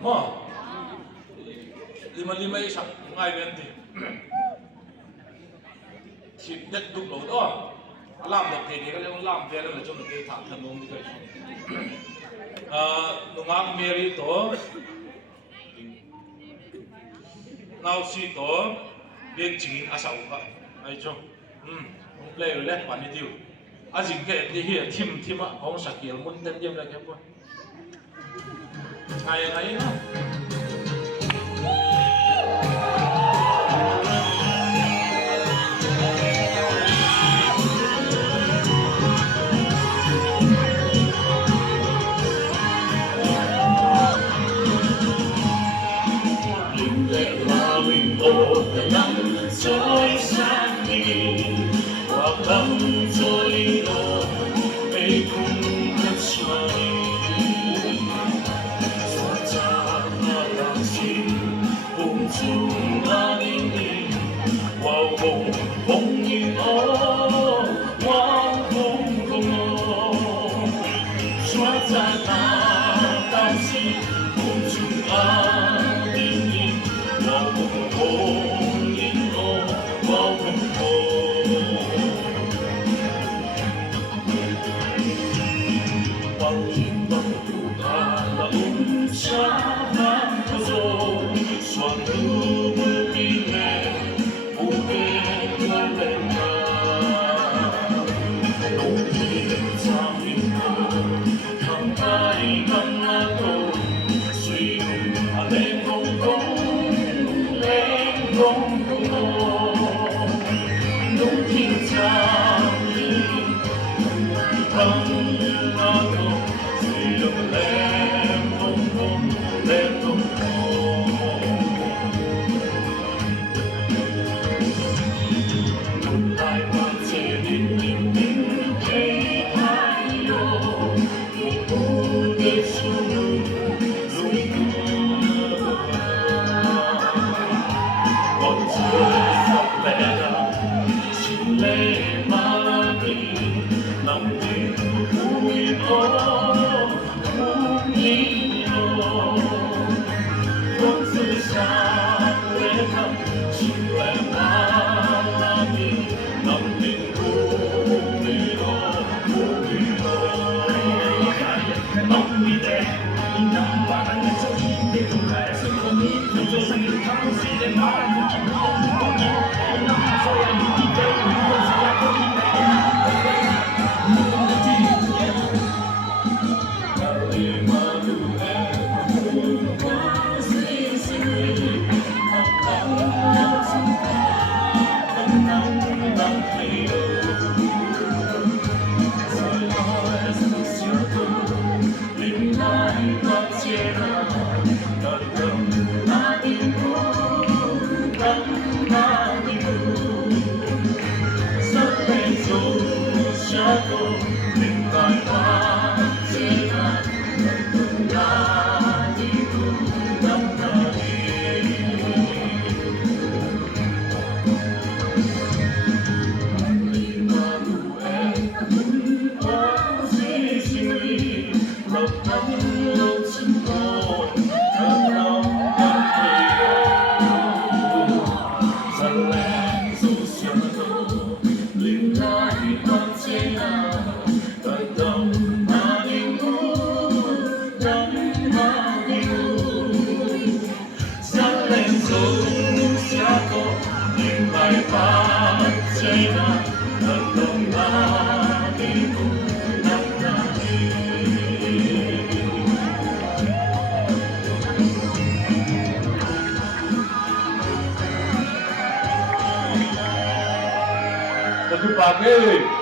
Mo, lima isang ngay ganti. Chip net duk lo đó, làm được thì cái này làm về là trong cái thằng thằng ông đi cái. Nung ang Mary to, now si to, bên chính asau ka, ai cho, ông play rồi đấy, bạn đi tiêu. Anh cái thì hiện team á, ông sakil muốn tên game là cái gì? Ngày nó. Trôi sang đi và cắm trôi lối mây cùng đất xoay xóa cha và làm xin cùng chung ta ninh ninh vào vùng không như ó hoa không không ó xóa cha ta làm xin cùng chung ta ninh ninh vào vùng không Terima kasih.